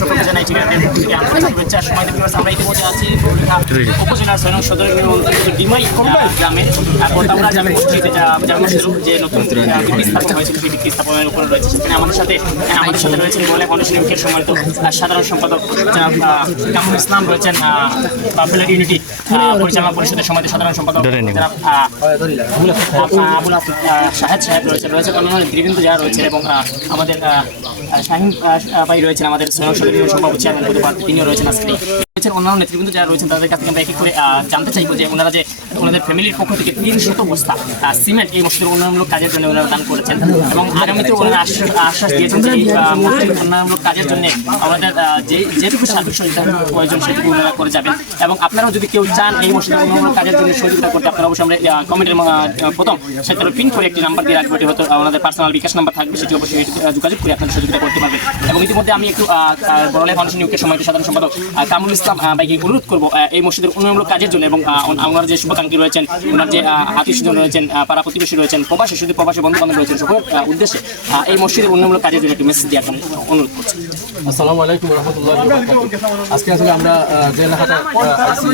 সকলকে জানাই ঠিকানাদের থেকে আন্তরিক শুভেচ্ছা সময় দেবেন আমরা ইতিমধ্যে আছি উপজেলার ছয় সদর ডিমাই গ্রামে। আমরা জামি মসজিদে যা জামি মসজিদের যে নতুন ভিত্তি স্থাপন হয়েছে সেই ভিত্তি স্থাপনের উপরে রয়েছে। সেখানে আমাদের সাথে আমাদের সাথে রয়েছেন বলে ফাউন্ডেশন ইউকের সম্মানিত সাধারণ সম্পাদক কামরুল ইসলাম রয়েছেন বাফেলার ইউনিটি পরিচালনা পরিষদের সম্মানিত সাধারণ সম্পাদক আবুল শাহেদ সাহেব রয়েছেন রয়েছে অন্যান্য নেতৃবৃন্দ যারা রয়েছেন এবং আমাদের শাহিন ভাই রয়েছেন আমাদের সভাপতি চেয়ারম্যান পদে তিনিও রয়েছেন আজকে। রয়েছেন অন্যান্য নেতৃবৃন্দ যারা রয়েছেন তাদের কাছ থেকে আমরা এক করে জানতে চাইব যে ওনারা যে ওনাদের ফ্যামিলির পক্ষ থেকে তিন শত বস্তা সিমেন্ট এই মসজিদের উন্নয়নমূলক কাজের জন্য ওনারা দান করেছেন। এবং আগামীতে ওনারা আশ্বাস দিয়েছেন যে আহ, উন্নয়নমূলক কাজের জন্য আমাদের যে যেটুকু সার্বিক সহযোগিতা প্রয়োজন সেটুকু ওনারা করে যাবেন। এবং আপনারাও যদি কেউ চান এই মসজিদের উন্নয়নমূলক কাজের জন্য সহযোগিতা করতে আপনারা অবশ্যই আমরা কমেন্টের প্রথম সেটা পিন করে একটি নাম্বার দিয়ে রাখব। এটি হয়তো ওনাদের পার্সোনাল বিকাশ নাম্বার থাকবে সেটি অবশ্যই যোগাযোগ করে আপনারা সহযোগিতা করতে পারবেন। এবং ইতিমধ্যে আমি একটু বড়লাই ফাউন্ডেশন ইউকের সময় সাধারণ সম্পাদক কামরুল ইসলাম আহ, ভাইকে অনুরোধ করব এই মসজিদের উন্নয়নমূলক কাজের জন্য এবং আমার যে শুভাকাঙ্ক্ষী রয়েছেন ওনার যে আত্মীয় স্বজন রয়েছেন পাড়া প্রতিবেশী রয়েছেন প্রবাসী শুধু প্রবাসী বন্ধু বান্ধব রয়েছেন সকলের উদ্দেশ্যে এই মসজিদের উন্নয়নমূলক কাজের জন্য একটি মেসেজ দিয়ে অনুরোধ করছি। আসসালামু আলাইকুম রহমতুল্লাহ আজকে আসলে আমরা যে এলাকাটা আসলে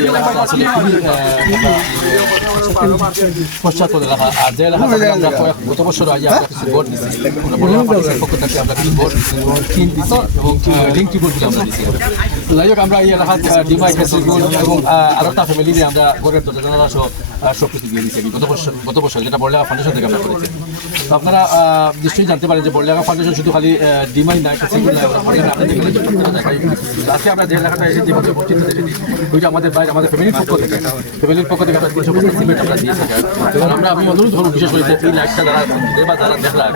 পশ্চাৎপদ এলাকা আর যে এলাকাটা কয়েক গত বছর আগে আমরা কিছু ভোট দিচ্ছি পক্ষ থেকে আমরা কিছু ভোট দিচ্ছি এবং আমরা দিচ্ছি যাই হোক আমরা এই এলাকার ডিমাই এবং আহ, আরও একটা ফ্যামিলিতে আমরা সব কিছু দিয়ে দিচ্ছি গত বছর গত বছর যেটা বড়লেখা ফাউন্ডেশন থেকে আমরা করেছি। আপনারা নিশ্চয়ই জানতে পারেন যে বড়লেখা ফাউন্ডেশন শুধু খালি ডিমাই আজকে আমরা যে এলাকাটা মসজিদটা ওইটা আমাদের বাইরে আমাদের ফ্যামিলির পক্ষ থেকে ফ্যামিলির পক্ষ থেকে সিমেন্ট আমরা দিয়েছি। এবং আমরা আমি অনুরোধ করব বিশেষ করে যে এই লাইটটা যারা বা যারা দেখলাম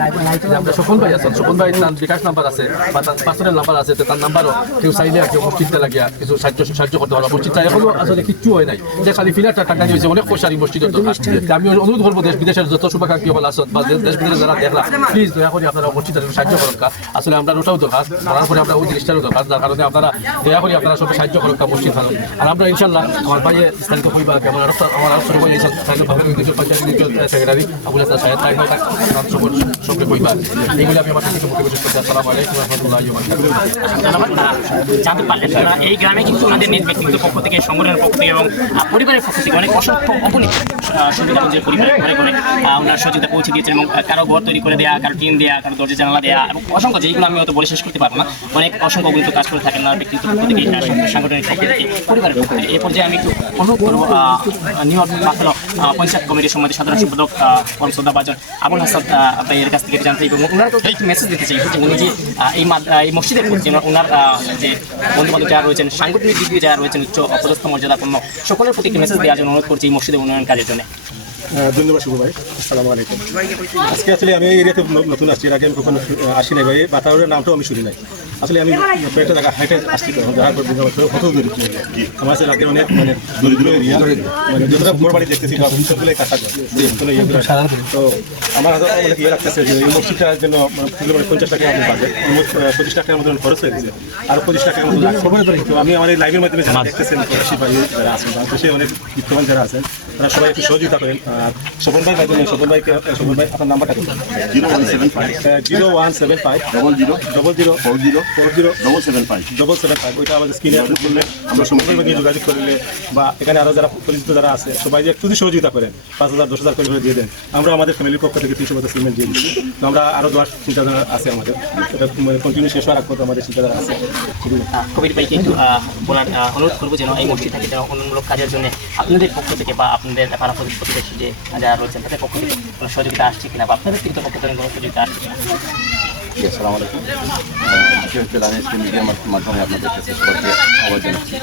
আমরা ভাই আছেন ভাই তার বিকাশ নাম্বার আছে বা তার পার্সোনাল নাম্বার আছে তার নাম্বারও কেউ চাইলে কেউ মসজিদটা লাগিয়া কিছু সাহায্য সাহায্য করতে পারব। মসজিদটা এখনও আসলে কিচ্ছু হয় নাই। যে খালি ফিলারটা টাকা হয়েছে অনেক পয়সা মসজিদের আমি অনুরোধ করব দেশ বিদেশের যত শুভাকাঙ্ক্ষী হল আসত বা সাহায্য আসলে আমরা দয়া আপনারা ইনশাল্লাহ স্থানীয় এই গ্রামে কিন্তু ওনাদের নিজ ব্যক্তিগত পক্ষ থেকে, সংগঠনের পক্ষ থেকে এবং পরিবারের পক্ষ থেকে অনেক অসংখ্য অপনীত সুবিধা ঘরে ঘরে ওনার পৌঁছে দিয়েছেন কারও ঘর তৈরি করে দেওয়া কারও টিন দেওয়া কারও দরজা জানালা দেওয়া এবং অসংখ্য যেগুলো আমি হয়তো বলে শেষ করতে পারব না, অনেক অসংখ্য অগণিত কাজ করে থাকেন ওনার ব্যক্তিগত পক্ষ থেকে সাংগঠনিক পক্ষ থেকে, পরিবারের পক্ষ থেকে। আমি একটু অনুরোধ করব পঞ্চায়েত কমিটির সম্মানিত সাধারণ সম্পাদক পরমসদা বাজন আবুল হাসান ভাইয়ের কাছ থেকে জানতে এবং একটি মেসেজ দিতে চাই, যে উনি যে এই এই মসজিদের প্রতি ওনার- যে বন্ধু বান্ধব যারা রয়েছেন, সাংগঠনিক দিক দিয়ে যারা রয়েছেন, উচ্চ অপদস্থ মর্যাদাপূর্ণ, সকলের প্রতি একটি মেসেজ দেওয়ার জন্য অনুরোধ করছি এই মসজিদের উন্নয়ন কাজের জন্য। ধন্যবাদ শুভ ভাই। আসসালামু আলাইকুম। আজকে আসলে আমি এই এরিয়াতে নতুন আসছি। এর আগে আমি কখনো আসি নাই ভাই। বাতাওয়ারের নামটাও আমি শুনি নাই। আসলে আমি কয়েকটা জায়গা হাইটে আসছি তখন দেখা করব কত দূর আমার কাছে রাতে অনেক মানে দূর দূর এরিয়া মানে যতটা বড় বাড়ি দেখতেছি বা সবগুলো কাছা তো আমার হাতে অনেক ইয়ে লাগতেছে যে এই মসজিদটার জন্য মানে পুরো মানে পঞ্চাশ টাকা পাবেন। অলমোস্ট পঁচিশ টাকার মতো খরচ হয়ে গেছে। আর পঁচিশ টাকার মতো তো আমি আমার এই লাইভের মাধ্যমে যারা দেখতেছেন প্রবাসী ভাই যারা আছেন বা দেশে অনেক বিত্তবান যারা আছেন তারা সবাই একটু সহযোগিতা করেন। আর স্বপন ভাই মাধ্যমে স্বপন ভাইকে স্বপন ভাই আপনার নাম্বারটা zero one seven five. Zero one seven five double zero. Double zero. Four zero. Four zero double seven five double seven five ওইটা আমাদের স্ক্রিনে আপলোড করলে আমরা সমুদ্রের যোগাযোগ করলে বা এখানে আরও যারা পরিচিত যারা আছে সবাই যে একটু সহযোগিতা করেন পাঁচ হাজার দশ হাজার করে করে দিয়ে দেন আমরা আমাদের ফ্যামিলির পক্ষ থেকে তিনশো পঞ্চাশ সিমেন্ট দিয়ে দিচ্ছি। তো আমরা আরও দশ চিন্তাধারা আছে আমাদের। এটা কন্টিনিউ শেষ হওয়ার পর্যন্ত আমাদের চিন্তাধারা আছে। কবির ভাইকে একটু বলার অনুরোধ করব যেন এই মসজিদ যেন উন্নয়নমূলক কাজের জন্য আপনাদের পক্ষ থেকে বা আপনাদের পাড়া প্রতি- প্রতিবেশী যে যারা রয়েছেন তাদের পক্ষ থেকে কোনো সহযোগিতা আসছে কিনা বা আপনাদের কিন্তু পক্ষ থেকে কোনো সহযোগিতা আসছে কিনা? জি, আসসালামু আলাইকুম। আজকে হচ্ছে একটি মিডিয়ার মাধ্যমে আপনাদের কাছে সবাইকে আওয়াজ জানাচ্ছি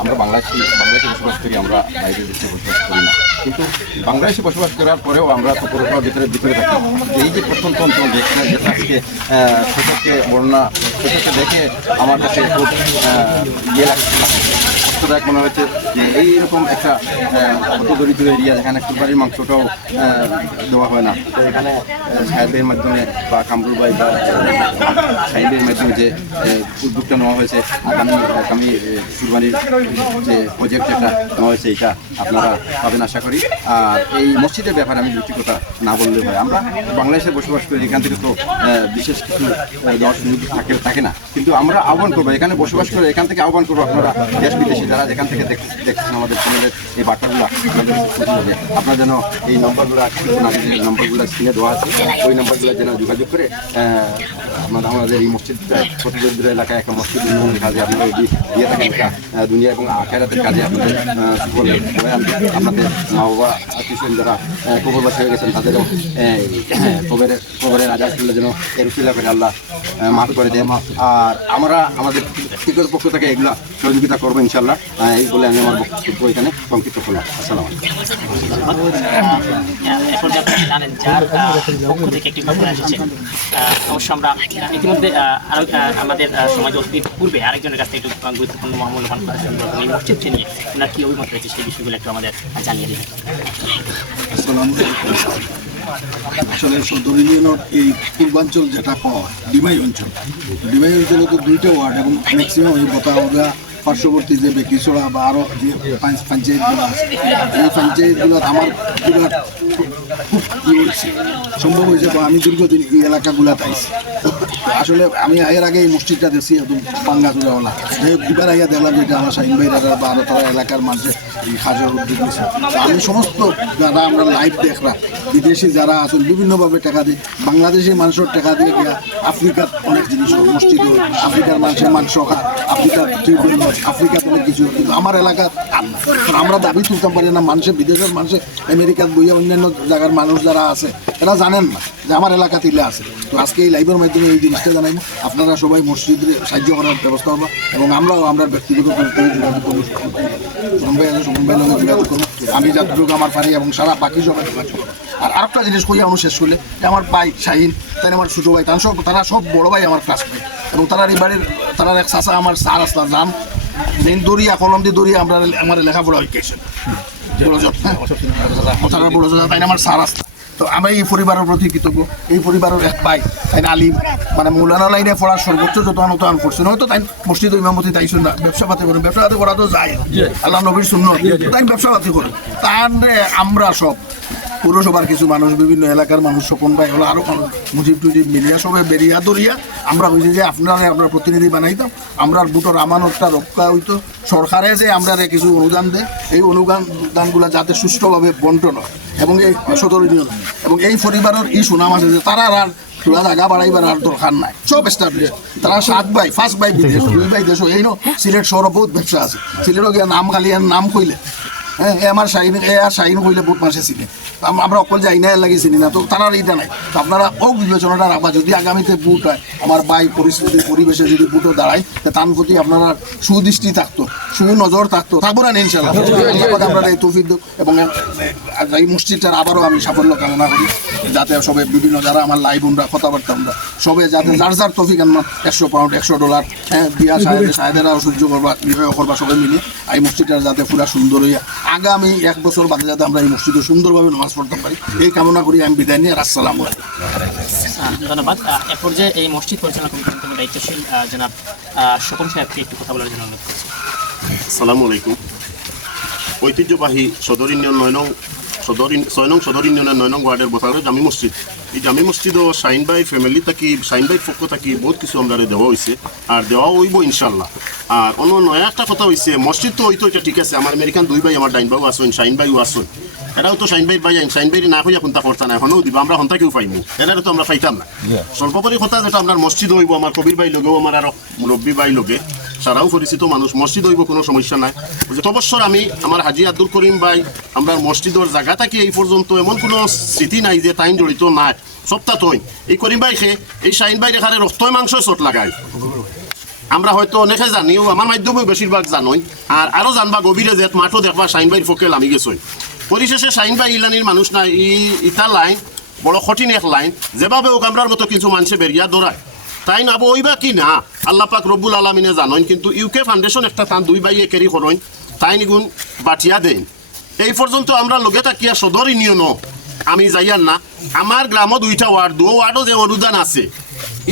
আমার বাংলাদেশি বাংলাদেশে বসবাস করি, আমরা বাইরের দেশে বসবাস করি না। কিন্তু বাংলাদেশে বসবাস করার পরেও আমরা তো পুরোটা ভিতরে ভিতরে থাকি। এই যে প্রত্যন্তন্ত্র যেখানে যেটা আজকে সেটাকে বর্ণনা সেটাকে দেখে আমার কাছে খুব ইয়ে লাগছে। কষ্টদায়ক মনে হচ্ছে যে এইরকম একটা অত দরিদ্র এরিয়া যেখানে কুরবানির মাংসটাও দেওয়া হয় না। তো এখানে সাহেবের মাধ্যমে বা কামরুল ভাই বা সাহেবের মাধ্যমে যে উদ্যোগটা নেওয়া হয়েছে, আগামী আগামী কুরবানির যে প্রজেক্ট যেটা নেওয়া হয়েছে, এটা আপনারা পাবেন আশা করি। আর এই মসজিদের ব্যাপারে আমি দুটি কথা না বললে হয়। আমরা বাংলাদেশে বসবাস করি, এখান থেকে তো বিশেষ কিছু দেওয়ার থাকে থাকে না। কিন্তু আমরা আহ্বান করব, এখানে বসবাস করে এখান থেকে আহ্বান করব, আপনারা দেশ বিদেশি যারা যেখান থেকে দেখ- দেখছেন আমাদের চ্যানেলের এই বার্তাগুলো আপনাদের আপনার যেন এই নম্বরগুলো নম্বরগুলো স্ক্রিনে দেওয়া আছে ওই নম্বরগুলো যেন যোগাযোগ করে আমাদের আমাদের এই মসজিদ প্রতি দরিদ্র এলাকায় একটা মসজিদ উন্নয়নের কাজে আপনারা এই দিয়ে থাকেন দুনিয়া এবং আখেরাতের কাজে আপনাদের আপনাদের মা বাবা আত্মীয় যারা কবরবাসী হয়ে গেছেন তাদেরও আহ, কবরের আজাদ করলে যেন এর করে আল্লাহ মাফ করে দেন আর আমরা আমাদের পক্ষ থেকে এগুলো সহযোগিতা করব ইনশাল্লাহ এই বলে আমি আমার বক্তব্য এখানে সংক্ষিপ্ত করলাম। আসসালামু আলাইকুম। এখন যে জানেন যার পক্ষ থেকে একটি ঘটনা এসেছে অবশ্য আমরা ইতিমধ্যে আহ, আমাদের আহ, অতীত পূর্বে আরেকজনের কাছ থেকে একটু গুরুত্বপূর্ণ মহামূল্যবান কথা শুনব এবং এই মসজিদকে নিয়ে ওনার কি অভিমত রয়েছে সেই বিষয়গুলো একটু আমাদের জানিয়ে। আসলে সদর ইউনিয়নের এই পূর্বাঞ্চল যেটা পাওয়া ডিমাই অঞ্চল ডিমাই অঞ্চলে তো দুইটা ওয়ার্ড এবং ম্যাক্সিমাম এই বতাওয়া পার্শ্ববর্তী যে বেকিছড়া বা আরও যে পঞ্চায়েতগুলো আছে, এই পঞ্চায়েতগুলো আমার খুব হয়েছে সম্ভব হয়েছে আমি দীর্ঘদিন এই এলাকাগুলাতে আইছি। আসলে আমি এর আগে এই মসজিদটা দেখছি, একদম পাঙ্গা চূড়াওয়ালা এবার আইয়া দেখলাম যে এটা আমার শাহিন ভাই দাদা বা আরও তারা এলাকার মানুষের এই হাজার উদ্যোগ নিয়েছে আমি সমস্ত যারা আমরা লাইভ দেখলাম, বিদেশি যারা আছেন, বিভিন্নভাবে টাকা দিই বাংলাদেশের মানুষের টাকা দিয়ে আফ্রিকার অনেক জিনিস মসজিদ আফ্রিকার মানুষের মাংস খা আফ্রিকার আফ্রিকার অনেক কিছু কিন্তু আমার এলাকা আমরা দাবি তুলতে পারি না মানুষের বিদেশের মানুষের আমেরিকার বইয়া অন্যান্য জায়গার মানুষ যারা আছে, এরা জানেন না যে আমার এলাকা তিলে আছে। তো আজকে এই লাইভের মাধ্যমে এই জিনিসটা জানাই আপনারা সবাই মসজিদের সাহায্য করার ব্যবস্থা করব এবং আমরাও আমরা ব্যক্তিগত যোগাযোগ করব। যোগাযোগ আমি যতটুকু আমার পারি এবং সারা বাকি সবাই যোগাযোগ আর আরেকটা জিনিস কই আমি শেষ করলে, যে আমার ভাই শাহিন তাই আমার ছোটো ভাই, তারা সব তারা সব বড় ভাই আমার ক্লাস ভাই এবং তারা এই বাড়ির তারা এক চাষা আমার সার আসলা জান মেন দরিয়া কলম দিয়ে দরিয়া আমরা আমার লেখাপড়া জট, হ্যাঁ। বড় তাই আমার সার তো আমরা এই পরিবারের প্রতি কৃতজ্ঞ। এই পরিবারের এক ভাই তাই আলিম। মানে মৌলানা লাইনে পড়ার সর্বোচ্চ যত অনুদান করছে। হয়তো তাই মসজিদ ইমামতি তাই শুন না ব্যবসা পাতি করুন ব্যবসা পাতি করা তো যায়। আল্লাহ নবীর শূন্য তাই ব্যবসা পাতি করুন তার আমরা সব পৌরসভার কিছু মানুষ, বিভিন্ন এলাকার মানুষ, স্বপন ভাই হলো আরও মুজিব টুজিব মিলিয়া সবে বেরিয়া দরিয়া। আমরা বুঝি যে আপনারা, আমরা প্রতিনিধি বানাইতাম আমরা বুটোর আমানতটা রক্ষা হইতো সরকারে যে আমরা কিছু অনুদান দেয় এই অনুদান দানগুলো যাতে সুষ্ঠুভাবে বন্টন হয় এবং এই ইউনিয়ন এবং এই পরিবারের এই সুনাম আছে যে তারা আর খোলা জায়গা বাড়াইবার আর দরকার নাই। সব এস্টাবলিশ তারা সাত ভাই, ফার্স্ট ভাই, বিদেশ, দুই ভাই, দেশ, এই নো, সিলেট শহর বহুত ব্যবসা আছে। সিলেটও গিয়া নাম খালি নাম কইলে। হ্যাঁ এ আমার শাহিন এ আর শাহিন কইলে বহুত মাসে চিনে। আমরা অকল যাই না লাগে চিনি না। তো তারা এইটা নাই। তো আপনারা ও বিবেচনাটা রাখবা যদি আগামীতে বুট হয় আমার বাই পরিস্থিতি পরিবেশে যদি বুটও দাঁড়ায় তো তার প্রতি আপনারা সুদৃষ্টি থাকতো সুনজর থাকতো। থাকব না ইনশাল্লাহ আপনারা এই তৌফিক এবং এই মসজিদটার আবারও আমি সাফল্য কামনা করি যাতে সবে বিভিন্ন যারা আমার লাইভ আমরা কথাবার্তা আমরা সবে যাতে যার যার তফিক আনবার একশো পাউন্ড একশো ডলার হ্যাঁ দিয়া সাহেব সাহেবেরা সহ্য করবা বিবাহ করবা সবাই মিলে এই মসজিদটা যাতে পুরা সুন্দর হইয়া আগামী এক বছর বাদে যাতে আমরা এই মসজিদে সুন্দরভাবে নামাজ পড়তে পারি। এই কামনা করি আমি বিদায় নিয়ে আর আসসালামু ধন্যবাদ। এ পর্যায়ে এই মসজিদ পরিচালনা কমিটির অন্যতম দায়িত্বশীল জনাব স্বপন সাহেবকে একটু কথা বলার জন্য অনুরোধ করছি। আসসালামু আলাইকুম। ঐতিহ্যবাহী সদর ইউনিয়ন নয় নং সদর ছয় নং সদর ইউনিয়নের নয় নং ওয়ার্ডের বতাগড় জামি মসজিদ। এই জামি মসজিদও শাইন ভাই ফ্যামিলি থাকি শাইন ভাই পক্ষ থাকি বহুত কিছু আমরা দেওয়া হয়েছে আর দেওয়া হইব ইনশাল্লাহ আর অন্য নয়া একটা কথা হয়েছে মসজিদ তো হইতো এটা ঠিক আছে আমার আমেরিকান দুই ভাই আমার ডাইন বাবু আসুন শাইন ভাইও আসুন এরাও তো শাইন ভাই ভাই শাইন ভাই না হইয়া কোনটা করতা না এখনও দিব আমরা হন্তা কেউ পাইনি। এরারে তো আমরা পাইতাম না। স্বল্পপরি কথা যেটা আপনার মসজিদ হইব আমার কবির ভাই লগেও আমার আরও মুরব্বী ভাই লগে। সারাও পরিচিত মানুষ মসজিদ হইব, কোনো সমস্যা নাই। বছর আমি আমার হাজি আব্দুল করিম ভাই, আমরা মসজিদের জায়গা থাকি এই পর্যন্ত এমন কোনো স্মৃতি নাই যে টাইম জড়িত নাই। সপ্তাহ তৈন এই করিম ভাই সে এই শাইন ভাই এখানে রক্তই মাংস চট লাগায়। আমরা হয়তো অনেকে জানিও আমার মাধ্যমেও বেশিরভাগ জানোই। আর আরও জানবা গভীরে যে মাঠও দেখবা শাইন ভাইয়ের পক্ষে লামি গেছই। পরিশেষে শাইন ভাই ইলানির মানুষ নাই। ই ইটা লাইন, বড় কঠিন এক লাইন। যেভাবে আমরার মতো কিছু মানুষে বেরিয়া দৌড়ায়। তাই না বইবা কি না? আল্লাহ পাক রব্বুল আলমিনে জানেন কিন্তু ইউকে ফাউন্ডেশন একটা তান দুই বাইয়ে কেরি করেন, তাই নিগুণ বাটিয়া দেন। এই পর্যন্ত আমরা লগে থাকিয়া সদর ইউনিয়নও, আমি যাইয়ার না, আমার গ্রামও দুইটা ওয়ার্ড দু ওয়ার্ডও যে অনুদান আছে।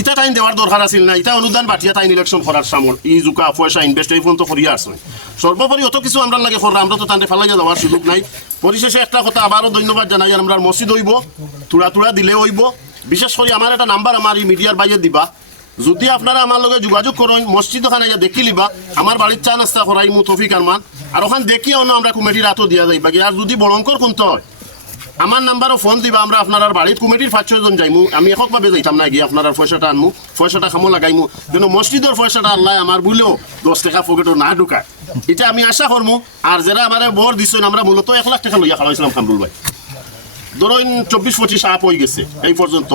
ইটা টাইম দেওয়ার দরকার আছিল না, ইটা অনুদান বাটিয়া টাইম ইলেকশন করার সামর ই জুকা পয়সা ইনভেস্ট এই পর্যন্ত করিয়া আসছেন সর্বোপরি অত কিছু আমরা লাগে করা আমরা তো তান্ডে ফেলাইয়া যাওয়ার সুযোগ নাই। পরিশেষে একটা কথা আবারও ধন্যবাদ জানাই, আমরা মসজিদ হইব তুড়া তুড়া দিলে হইব বিশেষ করে আমার একটা নাম্বার আমার এই মিডিয়ার বাইরে দিবা। যদি আপনারা আমার লগে যোগাযোগ করেন মসজিদ ওখানে যা দেখি লিবা। আমার বাড়ির চা নাস্তা করাই মু তফিক আরমান। আর ওখান দেখিয়া অন্য আমরা কমিটির হাতও দিয়া যাইবা। আর যদি বলঙ্কর কোনতে হয় আমার নাম্বারও ফোন দিবা, আমরা আপনার বাড়ির কমিটির পাঁচ ছয়জন যাইমু। আমি এককভাবে যাইতাম না, গিয়ে আপনার পয়সাটা আনমু। পয়সাটা খামো লাগাইমু। কিন্তু মসজিদের পয়সাটা আল্লাহ আমার বুলেও দশ টাকা পকেটও না ঢুকায়। এটা আমি আশা করমু। আর যারা আমার বর দিছেন, আমরা মূলত এক লাখ টাকা লইয়া খাওয়াইছিলাম কামরুল ভাই। ধরুন চব্বিশ পঁচিশ আপ হয়ে গেছে, এই পর্যন্ত।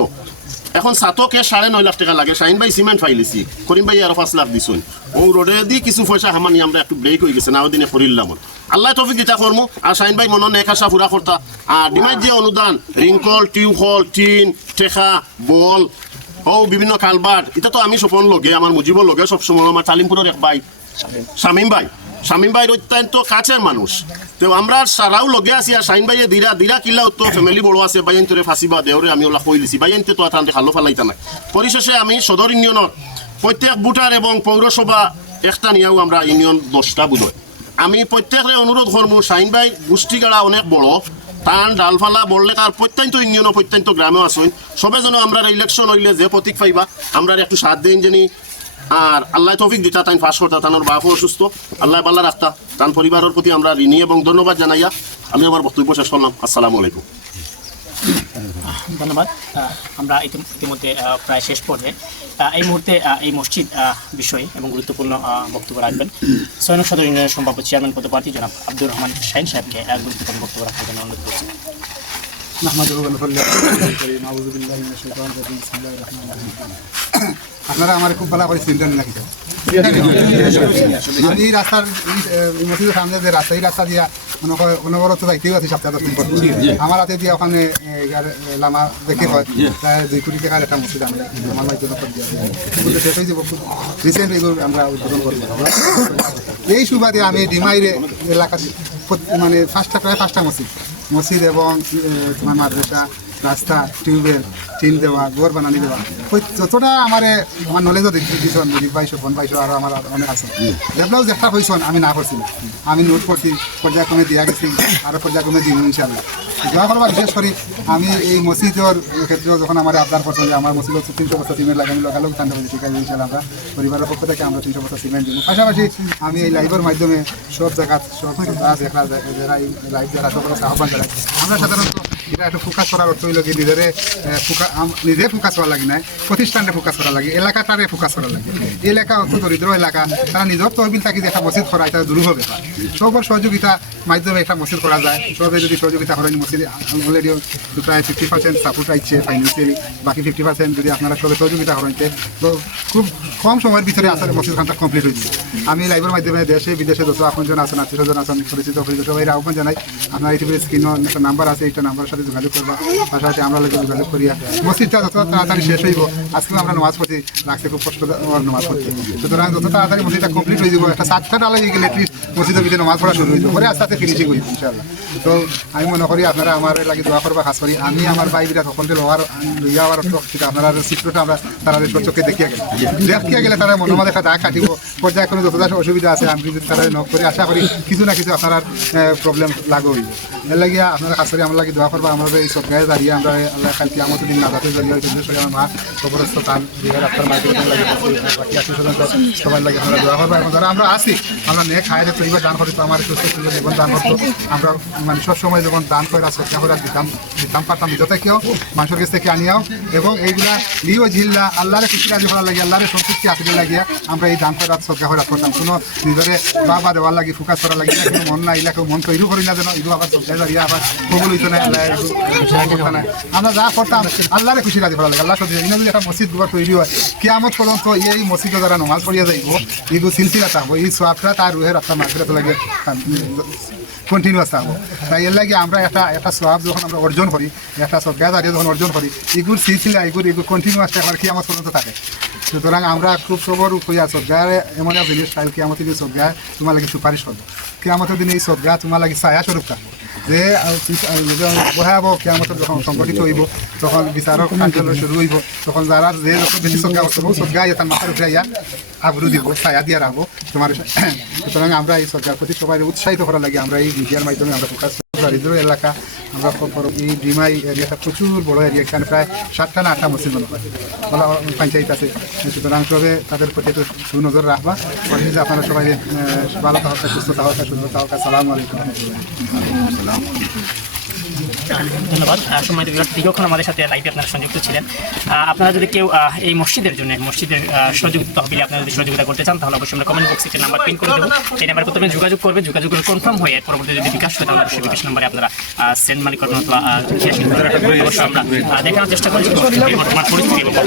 এখন সাতকে সাড়ে নয় লাখ টাকা লাগে। শাহিন ভাই সিমেন্ট ফাইলিছি করিম ভাই আরও পাঁচ লাখ দিছুন। ও রোডে দি কিছু পয়সা হামানি আমরা একটু ব্রেক হয়ে গেছে না ওদিনে করিলাম আল্লাহ তফিক দিতা করমু। আর শাহিন ভাই মনে নেক আশা পুরা করতা। আর ডিমাইট যে অনুদান রিঙ্কল টিউবল টিন টেকা বল, ও বিভিন্ন কালবাট এটা তো আমি সপন লগে, আমার মুজিবর লগে সবসময়, আমার তালিমপুরের এক ভাই, শামিম ভাই। শামিম ভাই অত্যন্ত কাছের মানুষ। তো আমরা সারাও লগে আছি আর শাহিন ভাইয়ে দিরা দিরা কিলা তো ফ্যামিলি বড় আছে বাইন তোরে ফাঁসিবা দেওরে আমি ওলা কইলিছি। বাইনতে তো আতান্তে খালো ফালাইতা নাই। পরিশেষে আমি সদর ইউনিয়নের প্রত্যেক বুটার এবং পৌরসভা একটা নিয়েও আমরা ইউনিয়ন দশটা বুঝই। আমি প্রত্যেকরে অনুরোধ করব শাহিন ভাই গোষ্ঠীগাড়া অনেক বড় টান ডালফালা বললে তার প্রত্যন্ত ইউনিয়ন প্রত্যন্ত গ্রামেও আসুন সবে যেন আমরা ইলেকশন হইলে যে প্রতীক পাইবা আমরা একটু সাথ দেন যিনি আর আল্লাহ তৌফিক দিতা, তাই ফাঁস করতা, তানোর বাপও অসুস্থ। আল্লাহ পাল্লা রাখতা। তান পরিবারের প্রতি আমরা ঋণী এবং ধন্যবাদ জানাইয়া আমি আমার বক্তব্য শেষ করলাম। আসসালামু আলাইকুম। ধন্যবাদ। আমরা ইতি- ইতিমধ্যে প্রায় শেষ পর্যায়ে এই মুহূর্তে এই মসজিদ বিষয়ে এবং গুরুত্বপূর্ণ বক্তব্য রাখবেন। সৈনিক সদর ইউনিয়নের সম্ভাব্য চেয়ারম্যান পদপ্রার্থী জনাব আব্দুর রহমান শাহিন সাহেবকে গুরুত্বপূর্ণ বক্তব্য রাখার জন্য অনুরোধ করছি। আপনারা আমার খুব ভালো করে চিনতেন নাকি? আমি এই রাস্তার মসজিদের সামনে যে রাস্তা এই রাস্তা দিয়া অনবরত যাইতেও আছে সপ্তাহ দশ দিন পর। আমার হাতে দিয়ে ওখানে লামা দেখে হয়। প্রায় দুই কোটি টাকার একটা মসজিদ আমি আমার মাধ্যমে কিন্তু শেষ হয়ে যাব রিসেন্ট এগুলো আমরা উদ্বোধন করব। এই সুবাদে আমি ডিমাইরে এলাকাতে মানে পাঁচটা প্রায় পাঁচটা মসজিদ। মসজিদ এবং এ, তোমার মাদ্রাসা রাস্তা টিউবওয়েল টিন দেওয়া ঘর বানানি দেওয়া। যতটা আমার আমার নলেজও দিয়েছেন দিলীপ ভাই শোভন ভাই আর আমার অনেক আছে। এগুলোও চেষ্টা হয়েছেন আমি না করছি আমি নোট করছি, পর্যায়ক্রমে দিয়া গেছি আরও পর্যায়ক্রমে দিন ইনশাল্লাহ দোয়া করবার বিশেষ করি আমি এই মসজিদের ক্ষেত্রেও যখন আমার আবদার করছেন যে আমার মসজিদ হচ্ছে তিনশো বস্তা সিমেন্ট লাগে আমি লোকালোক থানতে বলছি ঠিক আছে ইনশাল্লাহ আমরা পরিবারের পক্ষ থেকে আমরা তিনশো বস্তা সিমেন্ট দিব পাশাপাশি আমি এই লাইভের মাধ্যমে সব জায়গা সব দেখা যারা এই লাইভ যারা সকলে আহ্বান জানাই। আমরা সাধারণত এটা একটু ফোকাস অর্থ হইল কি নিজেরে নিজে ফোকাস করা লাগে নাই প্রতিষ্ঠানে ফোকাস করা লাগে, এলাকাটারে ফোকাস করা লাগে। এলাকা অত দরিদ্র এলাকা, তারা নিজের তহবিল থাকি যে একটা মসজিদ করা এটা দুরূহ ব্যাপার। সবার সহযোগিতা মাধ্যমে একটা মসজিদ করা যায়, সবে যদি সহযোগিতা করেন, মসজিদ অলরেডি প্রায় ফিফটি পার্সেন্ট সাপোর্ট আইছে ফাইন্যান্সিয়ালি বাকি ফিফটি পার্সেন্ট যদি আপনারা সবে সহযোগিতা করেন, তো খুব কম সময়ের ভিতরে আসলে মসজিদ খানটা কমপ্লিট হয়েছে আমি লাইভের মাধ্যমে দেশে, বিদেশে যত আপনজন আছেন আত্মীয় স্বজন আছেন, পরিচিত সবাই আহ্বান জানাই। আপনার এই টিভির একটা নাম্বার আছে এইটা নাম্বারের যোগাযোগ করবা। পাশাপাশি আমরা লোক যোগাযোগ করিয়া মসজিদটা যত তাড়াতাড়ি শেষ হইব, আজকে আমরা নামাজ পড়ছি লাগছে খুব কষ্ট নামাজ পড়তে সুতরাং যত তাড়াতাড়ি মসজিদটা কমপ্লিট হয়ে যাব, একটা সাতটা ডালা গেলে এটলিস্ট মসজিদের ভিতরে নামাজ পড়া শুরু হয়ে যাবে। পরে আস্তে আস্তে ফিনিশিং হইব ইনশাআল্লাহ। তো আমি মনে করি আপনারা আমার লাগি দোয়া করবা, খাস করি। আমি আমার ভাই বিরাট সকলকে লোহার লইয়া হওয়ার অর্থ আপনারা চিত্রটা আমরা তারা চোখে দেখিয়া গেলে। দেখিয়া গেলে তারা মনে একটা দাগ কাটিব। পর্যায়ক্রমে যতটা অসুবিধা আছে, আমি যদি তারা নক করে, আশা করি কিছু না কিছু আপনার প্রবলেম লাগু হইব এর লাগিয়া আপনারা খাস করি, আমার লাগি দোয়া করবা। আমরা এই সব গায়ে দাঁড়িয়ে আমরা আল্লাহ খালকে আমার দিন নাজাতে জড়িয়ে হয়েছে বিশেষ আমার মা খবরস্থ তান বিহার আপনার মাইকে লাগে। বাকি আত্মীয় সবাই লাগে আমরা দোয়া করব। এবং যারা আমরা আসি আমরা নে খাই যে তৈরি দান করি, তো আমার সুস্থ সুন্দর জীবন দান করতো আমরা মানে সব সময় যখন দান করে শ্রদ্ধা করে দিতাম দিতাম পারতাম যত কেউ মানুষের কাছ থেকে আনিয়াও এবং এইগুলা লিও ঝিল্লা আল্লাহরে খুশি রাজি করার লাগে আল্লাহরে সন্তুষ্টি আসলে লাগিয়া আমরা এই দান করে শ্রদ্ধা করে করতাম। কোনো নিজরে বাবা দেওয়ার লাগে, ফোকাস করার লাগে মন না ইলা কেউ মন তৈরি করি না যেন। এগুলো আবার শ্রদ্ধা দাঁড়িয়ে আবার কবুল হইতো না আমরা যা করতাম, আল্লাহরে খুশি রাজি করা লাগে। আল্লাহ সত্যি ইনা যদি একটা মসজিদগুলো তৈরি হয়, কিয়ামত পর্যন্ত এই মসজিদে যারা নমাজ পড়িয়া যাইব এইগুলো সিলসিলা থাকব এই সোয়াবটা তার রুহের আপনার মাঝে লাগে কন্টিনিউয়াস থাকব তাই এর লাগে আমরা একটা একটা সোয়াব যখন আমরা অর্জন করি, একটা সজ্ঞা দাঁড়িয়ে যখন অর্জন করি এগুলো সিলসিলা এগুলো এগুলো কন্টিনিউয়াস কিয়ামত পর্যন্ত থাকে। সুতরাং আমরা খুব সবর কইয়া সজ্ঞার এমন একটা জিনিস, তাই কিয়ামত দিনে সজ্ঞা তোমার লাগে সুপারিশ করব। কিয়ামতের দিনে এই সজ্ঞা তোমার লাগে ছায়া স্বরূপ থাকব যে ভয়াবহ কিয়ামত যখন সংগঠিত হইব, তখন বিচারক আন্দোলন শুরু হইব, তখন যারা যে যত বেশি সজ্ঞা করব সজ্ঞা তার মাথার উঠাইয়া ইয়া আবরু দিব, ছায়া দিয়ে রাখব তোমার সুতরাং আমরা এই সরকার প্রতি সবাই উৎসাহিত করার লাগে, আমরা এই মিডিয়ার মাধ্যমে আমরা ফোকাস দারিদ্র এলাকা। আমরা এই ডিমাই এরিয়াটা প্রচুর বড় এরিয়া, এখানে প্রায় সাতটা না আটটা মসজিদ মনে হয়। পঞ্চায়েত আছে। সুতরাং তবে তাদের প্রতি একটু সুনজর রাখবা। বলছি যে আপনারা সবাই ভালো থাকা, সুস্থ থাকা, সুন্দর থাকা। সালাম আলাইকুম। ধন্যবাদ। সময় বিরাট দীর্ঘক্ষণ আমাদের সাথে লাইভে আপনারা সংযুক্ত ছিলেন। আপনারা যদি কেউ এই মসজিদের জন্য, মসজিদের সহযোগিতা তহবিলে আপনারা যদি সহযোগিতা করতে চান, তাহলে অবশ্যই আমরা কমেন্ট বক্সে একটা নাম্বার পিন করে দেবো। সেই নাম্বার করতে আপনি যোগাযোগ করবেন। যোগাযোগ করে কনফার্ম হয়ে এর পরবর্তী যদি বিকাশ হয়, তাহলে অবশ্যই বিকাশ নাম্বারে আপনারা সেন্ড মানি করবেন অথবা অবশ্যই আমরা দেখানোর চেষ্টা করছি। বর্তমান পরিস্থিতি ধন্যবাদ।